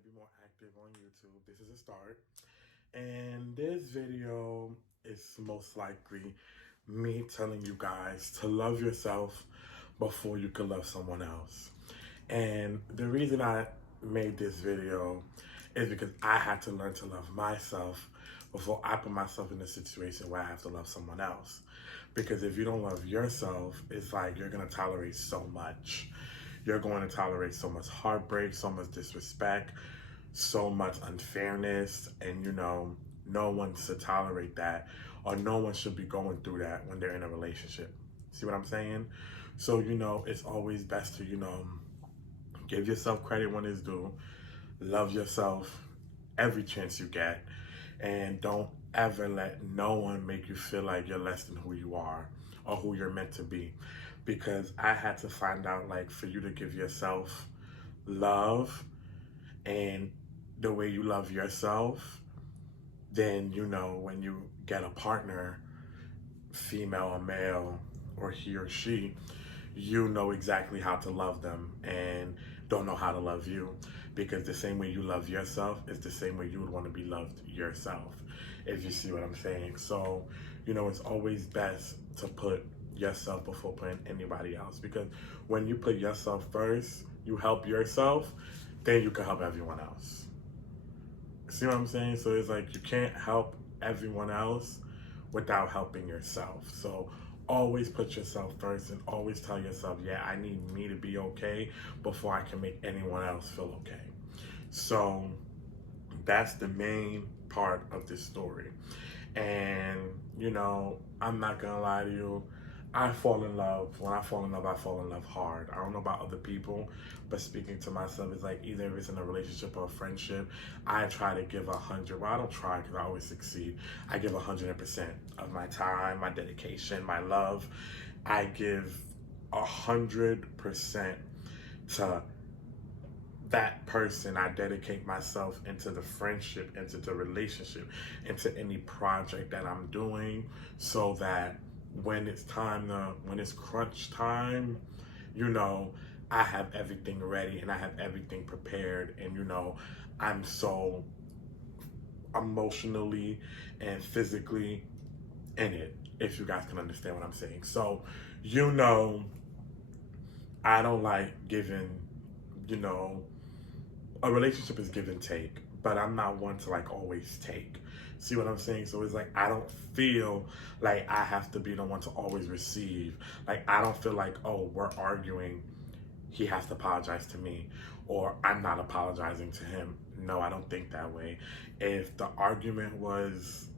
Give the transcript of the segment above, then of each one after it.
to be more active on YouTube. This is a start. And this video is most likely me telling you guys to love yourself before you can love someone else. And the reason I made this video is because I had to learn to love myself before I put myself in a situation where I have to love someone else. Because if you don't love yourself, it's like you're going to tolerate so much. You're going to tolerate so much heartbreak, so much disrespect, so much unfairness, and no one should tolerate that, or no one should be going through that when they're in a relationship. See what I'm saying? So, it's always best to, give yourself credit when it's due, love yourself every chance you get, and don't ever let no one make you feel like you're less than who you are or who you're meant to be. Because I had to find out, like, for you to give yourself love and the way you love yourself, then when you get a partner, female or male, or he or she, you know exactly how to love them and don't know how to love you. Because the same way you love yourself is the same way you would want to be loved yourself, if you see what I'm saying. So, it's always best to put yourself before putting anybody else. Because when you put yourself first, you help yourself, then you can help everyone else. See what I'm saying? So it's like you can't help everyone else without helping yourself. So always put yourself first and always tell yourself, yeah, I need me to be okay before I can make anyone else feel okay. So that's the main part of this story. And, I'm not gonna lie to you, I fall in love. When I fall in love, I fall in love hard. I don't know about other people, but speaking to myself, it's like either if it's in a relationship or a friendship, I try to give 100. Well, I don't try because I always succeed. I give 100% of my time, my dedication, my love. I give 100% to that person. I dedicate myself into the friendship, into the relationship, into any project that I'm doing, so that when it's crunch time, I have everything ready and I have everything prepared, and I'm so emotionally and physically in it, if you guys can understand what I'm saying. So, I don't like giving, a relationship is give and take, but I'm not one to like always take. See what I'm saying? So it's like I don't feel like I have to be the one to always receive. Like I don't feel like, oh, we're arguing, he has to apologize to me, or I'm not apologizing to him. No, I don't think that way. If the argument was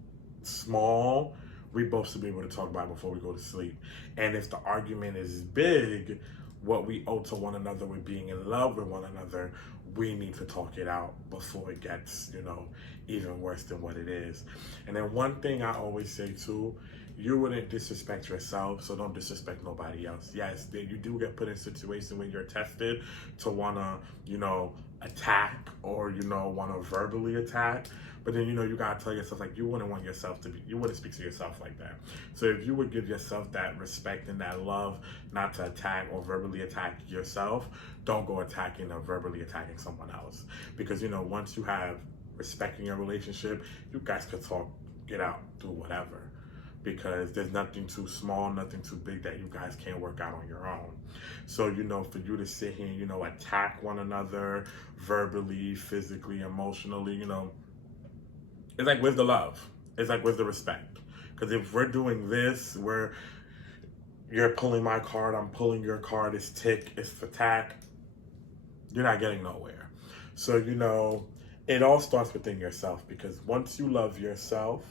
small, we both should be able to talk about it before we go to sleep. And if the argument is big, what we owe to one another with being in love with one another, we need to talk it out before it gets, even worse than what it is. And then one thing I always say too, you wouldn't disrespect yourself, so don't disrespect nobody else. Yes, you do get put in a situation when you're tested to wanna, attack, or wanna verbally attack. But then you gotta tell yourself, like, you wouldn't want yourself to be, you wouldn't speak to yourself like that. So if you would give yourself that respect and that love, not to attack or verbally attack yourself, don't go attacking or verbally attacking someone else. Because once you have respect in your relationship, you guys could talk, get out, do whatever. Because there's nothing too small, nothing too big that you guys can't work out on your own. So, for you to sit here and, attack one another verbally, physically, emotionally, it's like, where's the love? It's like, where's the respect? Because if we're doing this, you're pulling my card, I'm pulling your card, it's tick, it's attack, you're not getting nowhere. So, it all starts within yourself. Because once you love yourself,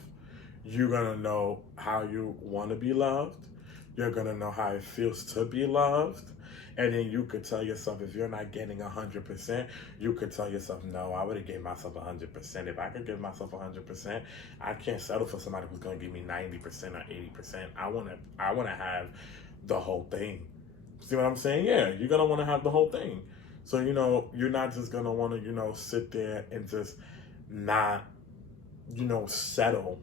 you're gonna know how you want to be loved. You're gonna know how it feels to be loved. And then you could tell yourself, if you're not getting 100%, you could tell yourself, no, I would have gave myself 100%. If I could give myself 100%, I can't settle for somebody who's gonna give me 90% or 80%. I wanna have the whole thing. See what I'm saying? Yeah, you're gonna wanna have the whole thing. So, you're not just gonna wanna, sit there and just not, settle.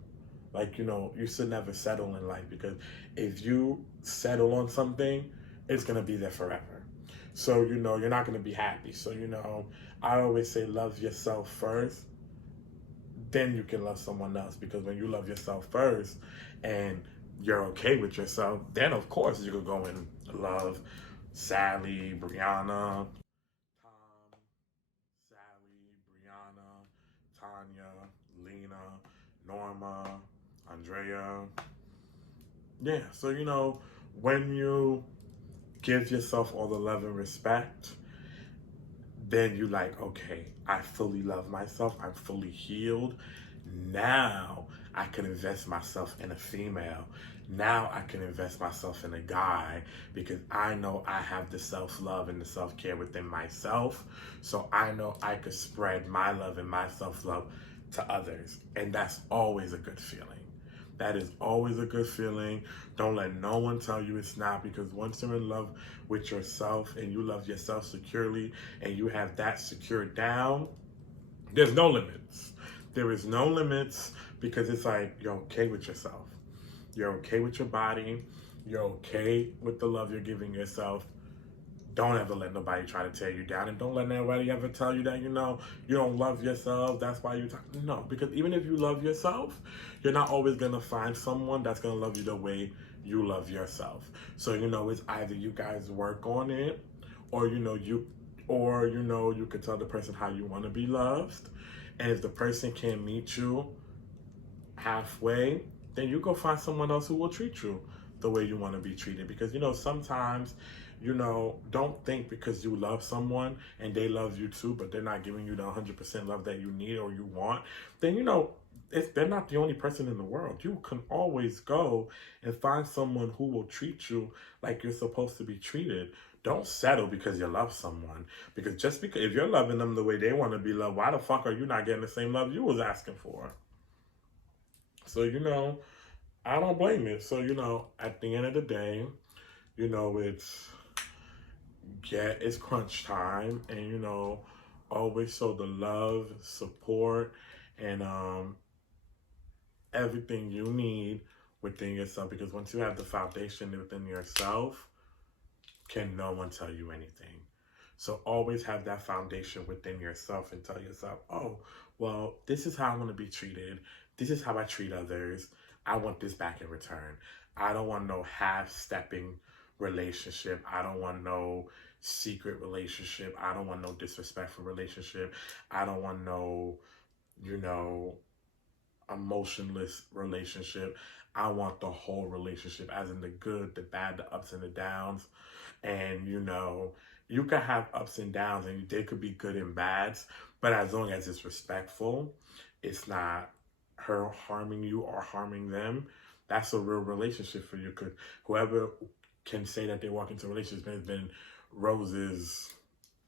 Like, you should never settle in life. Because if you settle on something, it's going to be there forever. So, you know, you're not going to be happy. So, you know, I always say love yourself first, then you can love someone else. Because when you love yourself first and you're okay with yourself, then of course you could go and love Sally, Brianna, Tom, Sally, Brianna, Tanya, Lena, Norma, Andrea. Yeah, so you know, when you give yourself all the love and respect, then you like, okay, I fully love myself. I'm fully healed. Now I can invest myself in a female. Now I can invest myself in a guy because I know I have the self-love and the self-care within myself. So I know I could spread my love and my self-love to others. And that's always a good feeling. That is always a good feeling. Don't let no one tell you it's not, because once you're in love with yourself and you love yourself securely and you have that secured down, there's no limits. There is no limits, because it's like you're okay with yourself. You're okay with your body. You're okay with the love you're giving yourself. Don't ever let nobody try to tear you down, and don't let nobody ever tell you that, you know, you don't love yourself. That's why no, because even if you love yourself, you're not always going to find someone that's going to love you the way you love yourself. So, you know, it's either you guys work on it, or, you know, you can tell the person how you want to be loved. And if the person can't meet you halfway, then you go find someone else who will treat you the way you want to be treated. Because, you know, sometimes, you know, don't think because you love someone and they love you too, but they're not giving you the 100% love that you need or you want, then, you know, they're not the only person in the world. You can always go and find someone who will treat you like you're supposed to be treated. Don't settle because you love someone. Because just because if you're loving them the way they want to be loved, why the fuck are you not getting the same love you was asking for? So, you know, I don't blame it. So, you know, at the end of the day, you know, it's crunch time, and, you know, always show the love, support, and everything you need within yourself. Because once you have the foundation within yourself, can no one tell you anything. So always have that foundation within yourself and tell yourself, oh, well, this is how I want to be treated. This is how I treat others. I want this back in return. I don't want no half-stepping relationship. I don't want no secret relationship. I don't want no disrespectful relationship. I don't want no, you know, emotionless relationship. I want the whole relationship, as in the good, the bad, the ups and the downs. And, you know, you can have ups and downs, and they could be good and bads, but as long as it's respectful, it's not her harming you or harming them, that's a real relationship for you. Because whoever can say that they walk into a relationship has been roses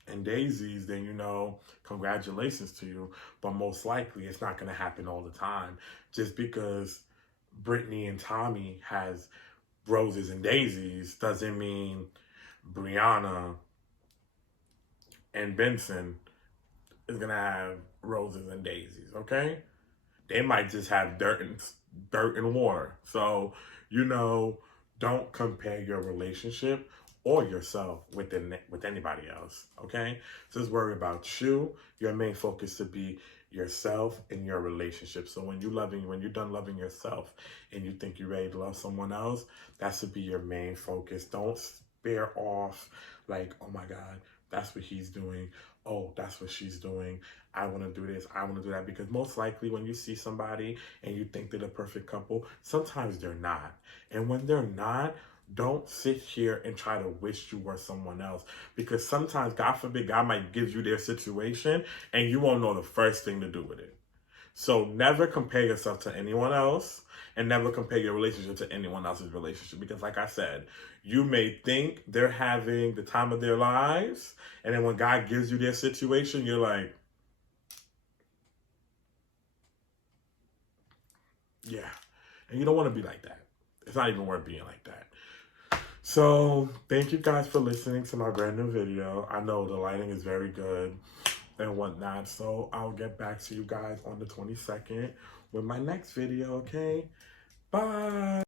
and daisies, then, you know, congratulations to you. But most likely it's not going to happen all the time. Just because Brittany and Tommy has roses and daisies doesn't mean Brianna and Benson is going to have roses and daisies, okay? They might just have dirt and water. So, you know, don't compare your relationship or yourself with anybody else, okay? Just worry about you. Your main focus should be yourself and your relationship. So when you're done loving yourself and you think you're ready to love someone else, that should be your main focus. Don't spare off like, oh my God, that's what he's doing. Oh, that's what she's doing. I want to do this. I want to do that. Because most likely when you see somebody and you think they're the perfect couple, sometimes they're not. And when they're not, don't sit here and try to wish you were someone else. Because sometimes, God forbid, God might give you their situation and you won't know the first thing to do with it. So never compare yourself to anyone else, and never compare your relationship to anyone else's relationship. Because like I said, you may think they're having the time of their lives, and then when God gives you their situation, you're like, yeah. And you don't want to be like that. It's not even worth being like that. So thank you guys for listening to my brand new video. I know the lighting is very good and whatnot. So I'll get back to you guys on the 22nd with my next video, okay? Bye.